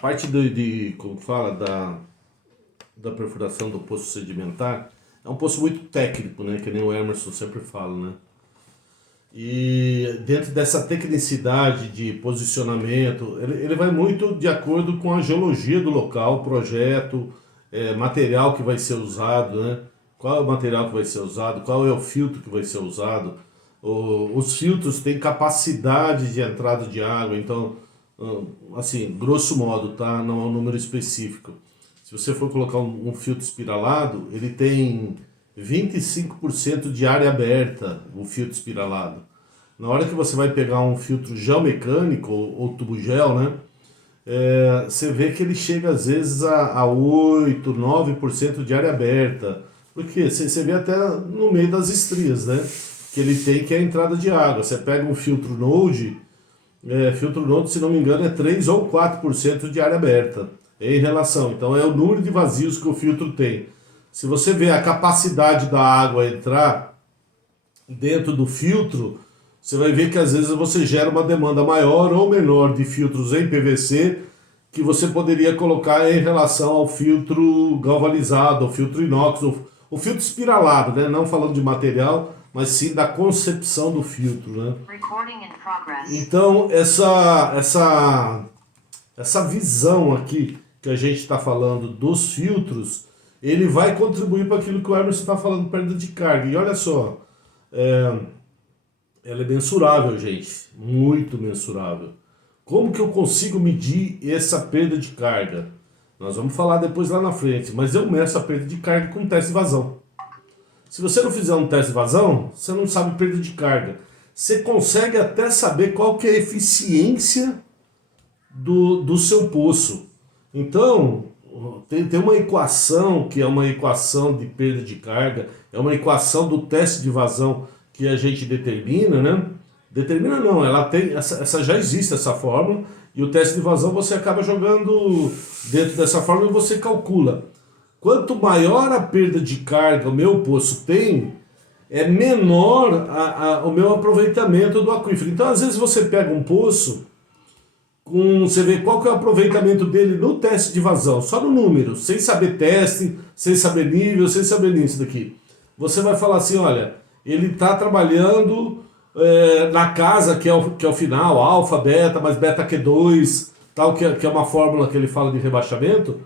parte como fala, da perfuração do poço sedimentar é um poço muito técnico, né? Que nem o Emerson sempre fala, né? E dentro dessa tecnicidade de posicionamento, ele vai muito de acordo com a geologia do local, projeto, material que vai ser usado, né? Qual é o material que vai ser usado, qual é o filtro que vai ser usado. Os filtros têm capacidade de entrada de água, então, assim, grosso modo, tá? Não é um número específico. Se você for colocar um filtro espiralado, ele tem 25% de área aberta, o filtro espiralado. Na hora que você vai pegar um filtro geomecânico ou tubo gel, né? Você vê que ele chega às vezes a 8, 9% de área aberta. Porque você vê até no meio das estrias, né? Que ele tem, que é a entrada de água. Você pega um filtro Node, se não me engano, é 3 ou 4% de área aberta em relação. Então é o número de vazios que o filtro tem. Se você vê a capacidade da água entrar dentro do filtro, você vai ver que às vezes você gera uma demanda maior ou menor de filtros em PVC que você poderia colocar em relação ao filtro galvanizado, ao filtro inox, o filtro espiralado, né? Não falando de material, mas sim da concepção do filtro, né? Então, essa visão aqui que a gente está falando dos filtros, ele vai contribuir para aquilo que o Emerson está falando, perda de carga. E olha só, ela é mensurável, gente, muito mensurável. Como que eu consigo medir essa perda de carga? Nós vamos falar depois lá na frente, mas eu meço a perda de carga com um teste de vazão. Se você não fizer um teste de vazão, você não sabe perda de carga. Você consegue até saber qual que é a eficiência do seu poço. Então, tem uma equação que é uma equação de perda de carga, é uma equação do teste de vazão que a gente determina, né? Determina não, ela tem, essa já existe essa fórmula, e o teste de vazão você acaba jogando dentro dessa fórmula e você calcula. Quanto maior a perda de carga o meu poço tem, é menor o meu aproveitamento do aquífero. Então, às vezes você pega um poço, você vê qual que é o aproveitamento dele no teste de vazão, só no número, sem saber teste, sem saber nível, sem saber nisso daqui. Você vai falar assim, olha, ele está trabalhando na casa, que é o final, alfa, beta, mais beta Q2, tal, que é uma fórmula que ele fala de rebaixamento.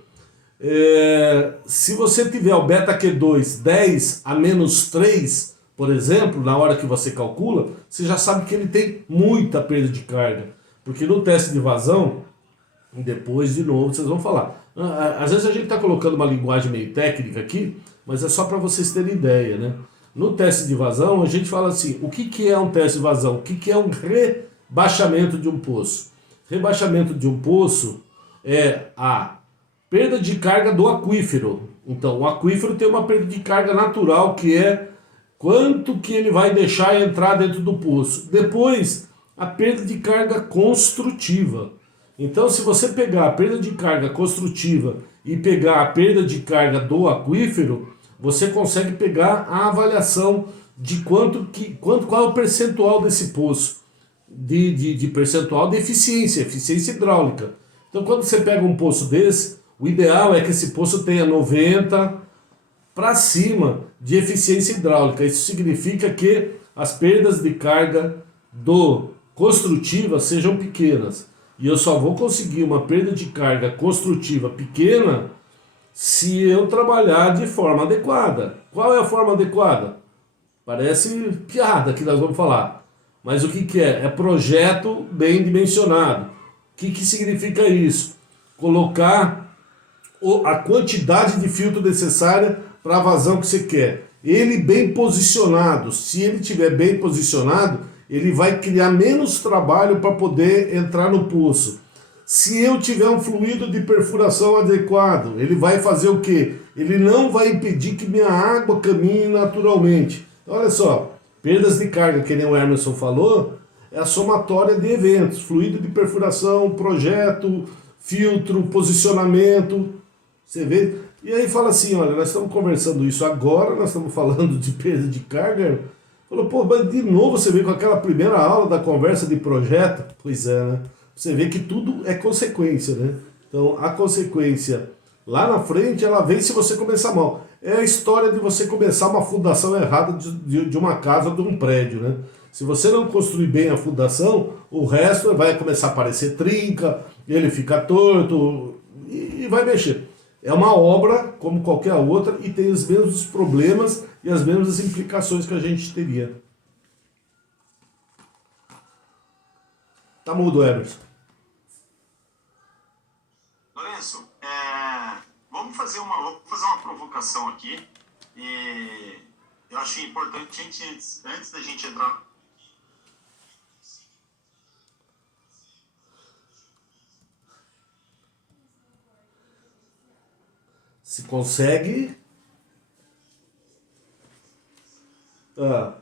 Se você tiver o beta Q2 10 a menos 3, por exemplo, na hora que você calcula, você já sabe que ele tem muita perda de carga. Porque no teste de vazão, depois de novo vocês vão falar. Às vezes a gente está colocando uma linguagem meio técnica aqui, mas é só para vocês terem ideia, né? No teste de vazão, a gente fala assim, o que é um teste de vazão? O que é um rebaixamento de um poço? Rebaixamento de um poço é a perda de carga do aquífero. Então, o aquífero tem uma perda de carga natural, que é quanto que ele vai deixar entrar dentro do poço. Depois, a perda de carga construtiva. Então, se você pegar a perda de carga construtiva e pegar a perda de carga do aquífero, você consegue pegar a avaliação de qual é o percentual desse poço, de percentual de eficiência hidráulica. Então, quando você pega um poço desse, o ideal é que esse poço tenha 90 para cima de eficiência hidráulica. Isso significa que as perdas de carga do construtiva sejam pequenas. E eu só vou conseguir uma perda de carga construtiva pequena se eu trabalhar de forma adequada. Qual é a forma adequada? Parece piada que nós vamos falar. Mas o que é? É projeto bem dimensionado. O que significa isso? Colocar a quantidade de filtro necessária para a vazão que você quer. Ele bem posicionado. Se ele estiver bem posicionado, ele vai criar menos trabalho para poder entrar no poço. Se eu tiver um fluido de perfuração adequado, ele vai fazer o quê? Ele não vai impedir que minha água caminhe naturalmente. Então, olha só, perdas de carga, que nem o Emerson falou, é a somatória de eventos, fluido de perfuração, projeto, filtro, posicionamento, você vê? E aí fala assim, olha, nós estamos conversando isso agora, nós estamos falando de perda de carga. Falou, pô, mas de novo você vê com aquela primeira aula da conversa de projeto? Pois é, né? Você vê que tudo é consequência, né? Então, a consequência lá na frente, ela vem se você começar mal. É a história de você começar uma fundação errada de uma casa ou de um prédio, né? Se você não construir bem a fundação, o resto vai começar a aparecer trinca, ele fica torto e vai mexer. É uma obra como qualquer outra e tem os mesmos problemas e as mesmas implicações que a gente teria. Tá mudo, Emerson. Lourenço, vou fazer uma provocação aqui. E eu achei importante, antes da gente entrar. Se consegue. Ah.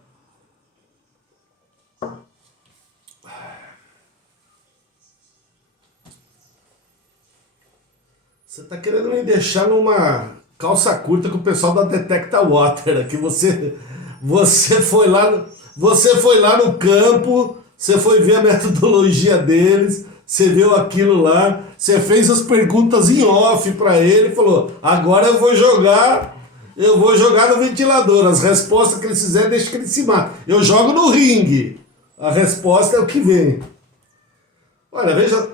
Você tá querendo me deixar numa calça curta com o pessoal da Detecta Water, que você foi lá no campo, você foi ver a metodologia deles, você viu aquilo lá, você fez as perguntas em off para ele e falou: "Agora eu vou jogar no ventilador. As respostas que eles fizerem, deixa que eles se matem. Eu jogo no ringue. A resposta é o que vem." Olha, veja.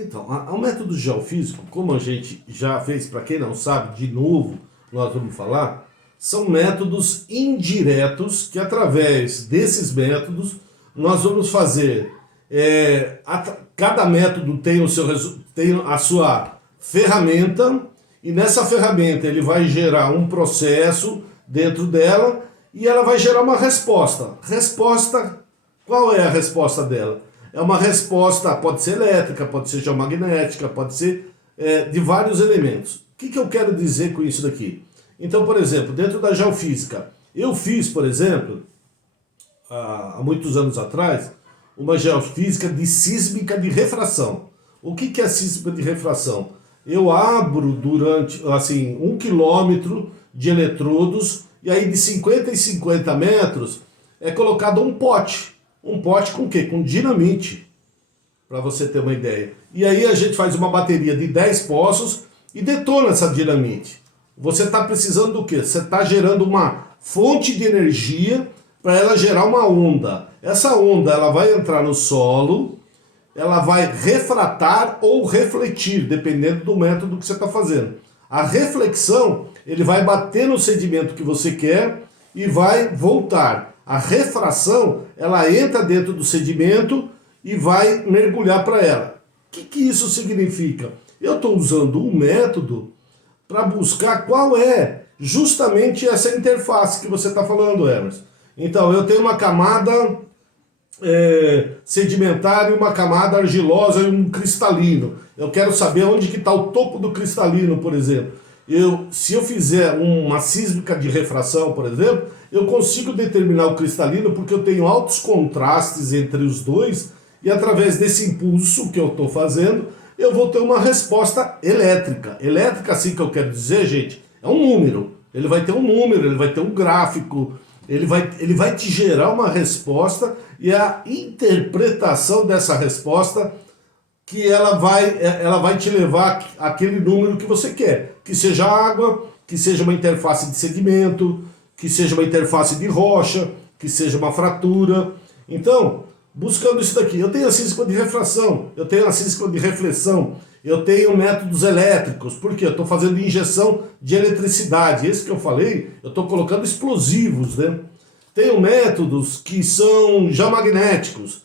Então, o método geofísico, como a gente já fez, para quem não sabe, de novo, nós vamos falar, são métodos indiretos que, através desses métodos, nós vamos fazer. Cada método tem tem a sua ferramenta, e nessa ferramenta ele vai gerar um processo dentro dela e ela vai gerar uma resposta. Resposta, qual é a resposta dela? É uma resposta, pode ser elétrica, pode ser geomagnética, pode ser de vários elementos. O que eu quero dizer com isso daqui? Então, por exemplo, dentro da geofísica, eu fiz, por exemplo, há muitos anos atrás, uma geofísica de sísmica de refração. O que é sísmica de refração? Eu abro durante, assim, 1 quilômetro de eletrodos e aí de 50 em 50 metros é colocado um pote. Um pote com o quê? Com dinamite, para você ter uma ideia. E aí a gente faz uma bateria de 10 poços e detona essa dinamite. Você está precisando do quê? Você está gerando uma fonte de energia para ela gerar uma onda. Essa onda ela vai entrar no solo, ela vai refratar ou refletir, dependendo do método que você está fazendo. A reflexão, ele vai bater no sedimento que você quer e vai voltar. A refração, ela entra dentro do sedimento e vai mergulhar para ela. O que isso significa? Eu estou usando um método para buscar qual é justamente essa interface que você está falando, Emerson. Então, eu tenho uma camada sedimentar e uma camada argilosa e um cristalino. Eu quero saber onde que está o topo do cristalino, por exemplo. Se eu fizer uma sísmica de refração, por exemplo, eu consigo determinar o cristalino porque eu tenho altos contrastes entre os dois e através desse impulso que eu estou fazendo, eu vou ter uma resposta elétrica. Elétrica, assim que eu quero dizer, gente, é um número. Ele vai ter um número, ele vai ter um gráfico, ele vai te gerar uma resposta e a interpretação dessa resposta que ela vai te levar àquele número que você quer. Que seja água, que seja uma interface de sedimento, que seja uma interface de rocha, que seja uma fratura. Então, buscando isso daqui, eu tenho a sísmica de refração, eu tenho a sísmica de reflexão, eu tenho métodos elétricos, porque eu estou fazendo injeção de eletricidade. Esse que eu falei, eu estou colocando explosivos, né? Tenho métodos que são geomagnéticos.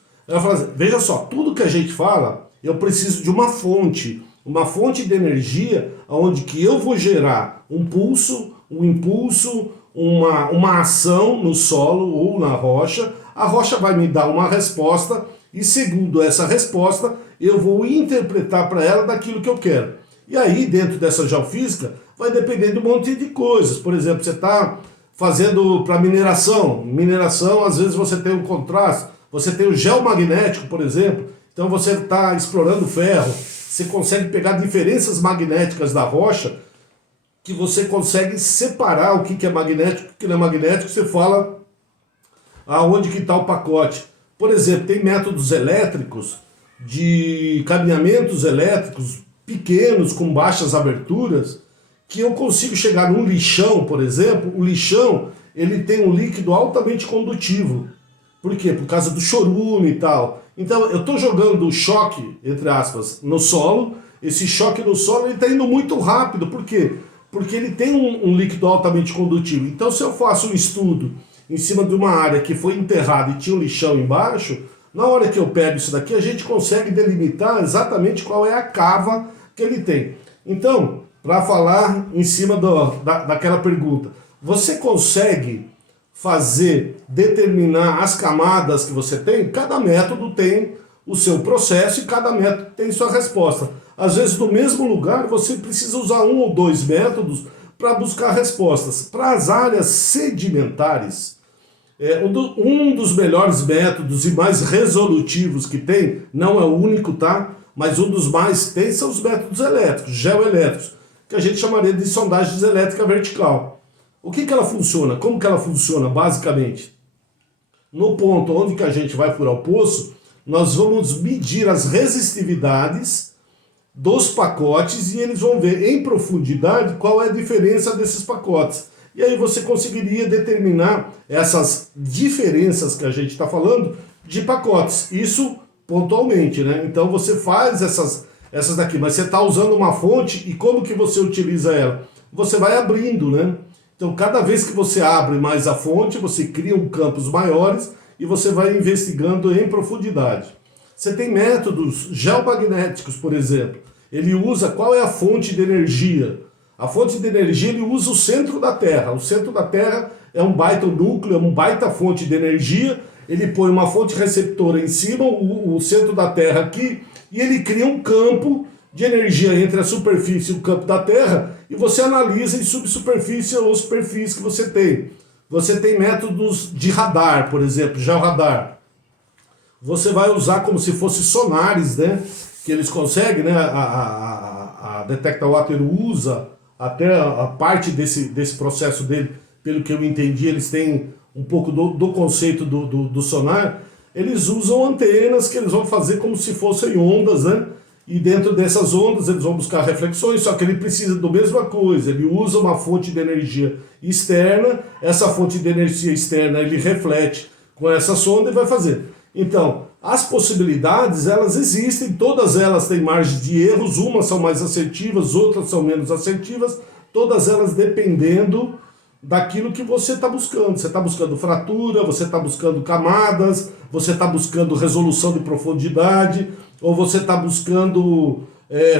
Veja só, tudo que a gente fala, eu preciso de uma fonte de energia onde que eu vou gerar um pulso, um impulso, uma ação no solo ou na rocha. A rocha vai me dar uma resposta e segundo essa resposta eu vou interpretar para ela daquilo que eu quero. E aí, dentro dessa geofísica, vai depender de um monte de coisas. Por exemplo, você está fazendo para mineração. Mineração, às vezes você tem um contraste, você tem o geomagnético, por exemplo. Então você está explorando ferro, você consegue pegar diferenças magnéticas da rocha, que você consegue separar o que é magnético e o que não é magnético, você fala aonde que está o pacote. Por exemplo, tem métodos elétricos, de caminhamentos elétricos pequenos, com baixas aberturas, que eu consigo chegar num lixão, por exemplo. O lixão, ele tem um líquido altamente condutivo. Por quê? Por causa do chorume e tal. Então, eu estou jogando choque, entre aspas, no solo. Esse choque no solo está indo muito rápido. Por quê? Porque ele tem um líquido altamente condutivo. Então, se eu faço um estudo em cima de uma área que foi enterrada e tinha um lixão embaixo, na hora que eu pego isso daqui, a gente consegue delimitar exatamente qual é a cava que ele tem. Então, para falar em cima daquela pergunta, você consegue determinar as camadas que você tem? Cada método tem o seu processo e cada método tem sua resposta. Às vezes, no mesmo lugar, você precisa usar um ou dois métodos para buscar respostas. Para as áreas sedimentares, um dos melhores métodos e mais resolutivos que tem, não é o único, tá? Mas um dos mais que tem são os métodos elétricos, geoelétricos, que a gente chamaria de sondagens elétrica vertical. O que ela funciona? Como que ela funciona, basicamente? No ponto onde que a gente vai furar o poço, nós vamos medir as resistividades dos pacotes e eles vão ver em profundidade qual é a diferença desses pacotes. E aí você conseguiria determinar essas diferenças que a gente está falando de pacotes. Isso pontualmente, né? Então você faz essas daqui, mas você está usando uma fonte e como que você utiliza ela? Você vai abrindo, né? Então cada vez que você abre mais a fonte, você cria um campos maiores e você vai investigando em profundidade. Você tem métodos geomagnéticos, por exemplo. Ele usa qual é a fonte de energia. A fonte de energia ele usa o centro da Terra. O centro da Terra é um baita núcleo, é uma baita fonte de energia. Ele põe uma fonte receptora em cima, o centro da Terra aqui, e ele cria um campo de energia entre a superfície e o campo da Terra, e você analisa em subsuperfície ou superfície que você tem. Você tem métodos de radar, por exemplo, georradar. Você vai usar como se fosse sonares, né? Que eles conseguem, né? A Detecta Water usa até a parte desse processo dele, pelo que eu entendi, eles têm um pouco do conceito do sonar. Eles usam antenas que eles vão fazer como se fossem ondas, né? E dentro dessas ondas eles vão buscar reflexões, só que ele precisa da mesma coisa, ele usa uma fonte de energia externa, essa fonte de energia externa ele reflete com essa sonda e vai fazer. Então, as possibilidades, elas existem, todas elas têm margem de erros, umas são mais assertivas, outras são menos assertivas, todas elas dependendo daquilo que você está buscando. Você está buscando fratura, você está buscando camadas, você está buscando resolução de profundidade, ou você está buscando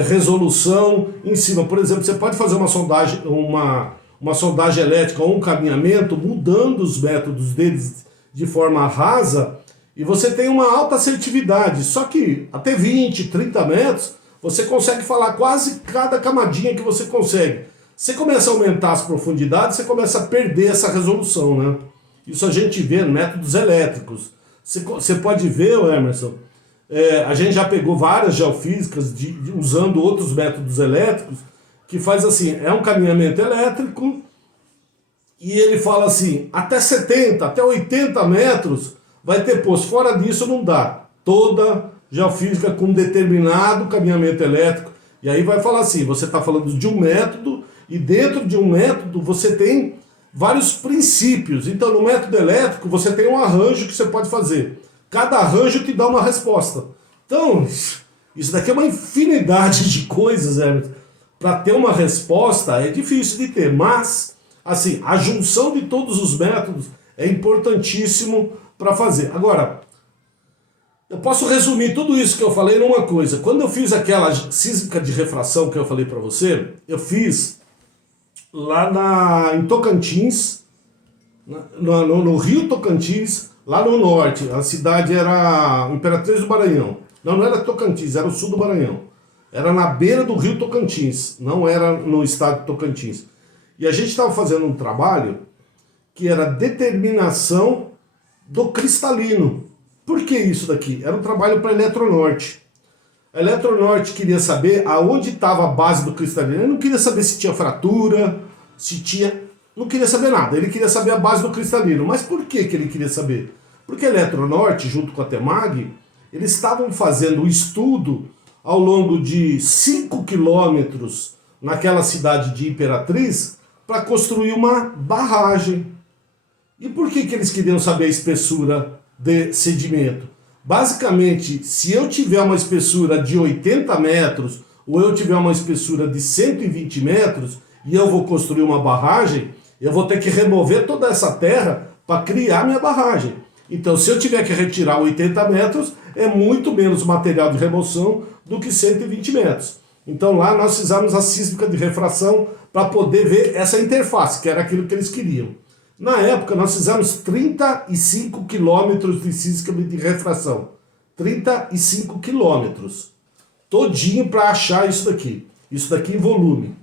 resolução em cima. Por exemplo, você pode fazer uma sondagem elétrica ou um caminhamento mudando os métodos deles de forma rasa, e você tem uma alta assertividade, só que até 20, 30 metros, você consegue falar quase cada camadinha que você consegue. Você começa a aumentar as profundidades, você começa a perder essa resolução, né? Isso a gente vê em métodos elétricos. Você pode ver, Emerson, a gente já pegou várias geofísicas usando outros métodos elétricos, que faz assim, é um caminhamento elétrico, e ele fala assim, até 70, até 80 metros, vai ter poço. Fora disso não dá. Toda geofísica com determinado caminhamento elétrico. E aí vai falar assim, você está falando de um método, e dentro de um método você tem vários princípios. Então no método elétrico você tem um arranjo que você pode fazer. Cada arranjo te dá uma resposta. Então, isso daqui é uma infinidade de coisas, para ter uma resposta é difícil de ter. Mas, assim, a junção de todos os métodos é importantíssimo para fazer. Agora, eu posso resumir tudo isso que eu falei numa coisa. Quando eu fiz aquela sísmica de refração que eu falei para você, eu fiz lá em Tocantins, no Rio Tocantins, lá no norte. A cidade era Imperatriz do Maranhão. Não era Tocantins, era o sul do Maranhão. Era na beira do rio Tocantins, não era no estado de Tocantins. E a gente estava fazendo um trabalho que era determinação do cristalino. Por que isso daqui? Era um trabalho para a Eletronorte. A Eletronorte queria saber aonde estava a base do cristalino. Ele não queria saber se tinha fratura, se tinha... Não queria saber nada, ele queria saber a base do cristalino. Mas por que ele queria saber? Porque a Eletronorte, junto com a Temag, eles estavam fazendo um estudo ao longo de 5 quilômetros naquela cidade de Imperatriz para construir uma barragem. E por que eles queriam saber a espessura de sedimento? Basicamente, se eu tiver uma espessura de 80 metros ou eu tiver uma espessura de 120 metros e eu vou construir uma barragem, eu vou ter que remover toda essa terra para criar minha barragem. Então, se eu tiver que retirar 80 metros, é muito menos material de remoção do que 120 metros. Então, lá nós fizemos a sísmica de refração para poder ver essa interface, que era aquilo que eles queriam. Na época, nós fizemos 35 quilômetros de sísmica de refração. 35 quilômetros. Todinho para achar isso daqui. Isso daqui em volume.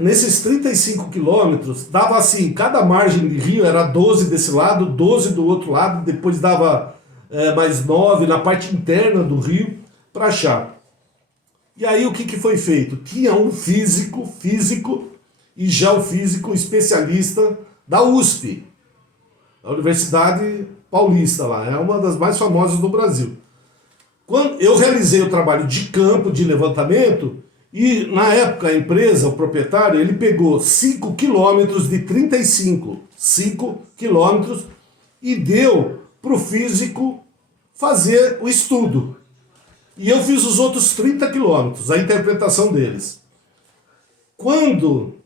Nesses 35 quilômetros, dava assim, cada margem de rio era 12 desse lado, 12 do outro lado, depois dava mais 9 na parte interna do rio para achar. E aí o que foi feito? Tinha um físico e geofísico especialista da USP, da Universidade Paulista lá, é uma das mais famosas do Brasil. Quando eu realizei o trabalho de campo, de levantamento, e na época a empresa, o proprietário, ele pegou 5 quilômetros de 35, 5 quilômetros, e deu para o físico fazer o estudo. E eu fiz os outros 30 quilômetros, a interpretação deles. Quando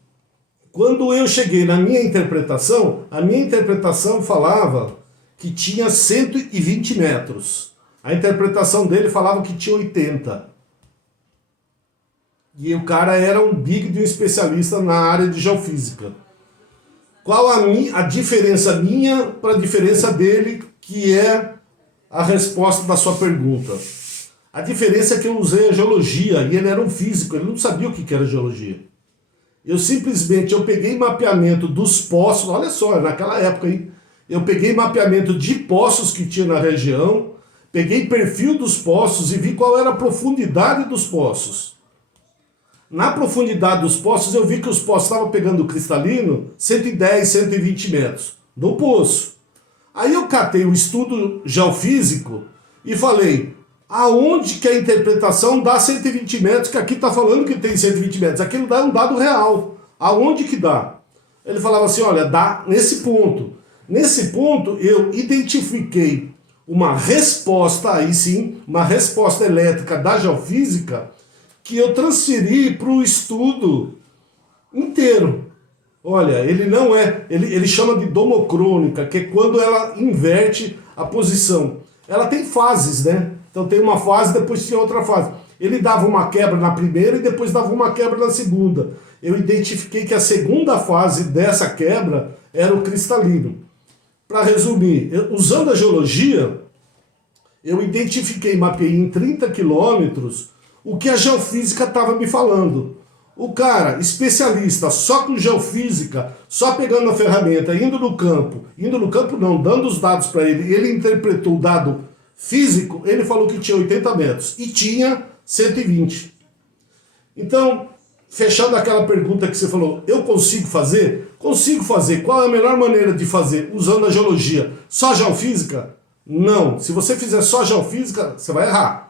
eu cheguei na minha interpretação, a minha interpretação falava que tinha 120 metros. A interpretação dele falava que tinha 80. E o cara era um big de um especialista na área de geofísica. Qual a diferença minha para a diferença dele, que é a resposta da sua pergunta? A diferença é que eu usei a geologia e ele era um físico, ele não sabia o que era geologia. Eu simplesmente peguei mapeamento dos poços, olha só, naquela época, hein? Eu peguei mapeamento de poços que tinha na região, peguei perfil dos poços e vi qual era a profundidade dos poços. Na profundidade dos poços eu vi que os poços estavam pegando cristalino 110, 120 metros no poço. Aí eu catei o estudo geofísico e falei, aonde que a interpretação dá 120 metros, que aqui está falando que tem 120 metros, aquilo dá um dado real, aonde que dá? Ele falava assim, olha, dá nesse ponto. Nesse ponto eu identifiquei uma resposta, aí sim, uma resposta elétrica da geofísica, que eu transferi para o estudo inteiro. Olha, ele não é... Ele chama de domocrônica, que é quando ela inverte a posição. Ela tem fases, né? Então tem uma fase, depois tem outra fase. Ele dava uma quebra na primeira e depois dava uma quebra na segunda. Eu identifiquei que a segunda fase dessa quebra era o cristalino. Para resumir, usando a geologia, eu identifiquei, mapeei em 30 quilômetros o que a geofísica estava me falando. O cara, especialista, só com geofísica, só pegando a ferramenta, indo no campo não, dando os dados para ele, ele interpretou o dado físico, ele falou que tinha 80 metros e tinha 120. Então, fechando aquela pergunta que você falou, eu consigo fazer? Consigo fazer. Qual é a melhor maneira de fazer? Usando a geologia. Só geofísica? Não. Se você fizer só geofísica, você vai errar.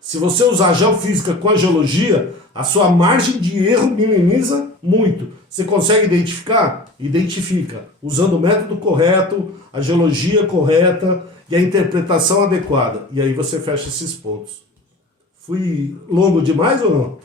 Se você usar a geofísica com a geologia, a sua margem de erro minimiza muito. Você consegue identificar? Identifica. Usando o método correto, a geologia correta e a interpretação adequada. E aí você fecha esses pontos. Fui longo demais ou não?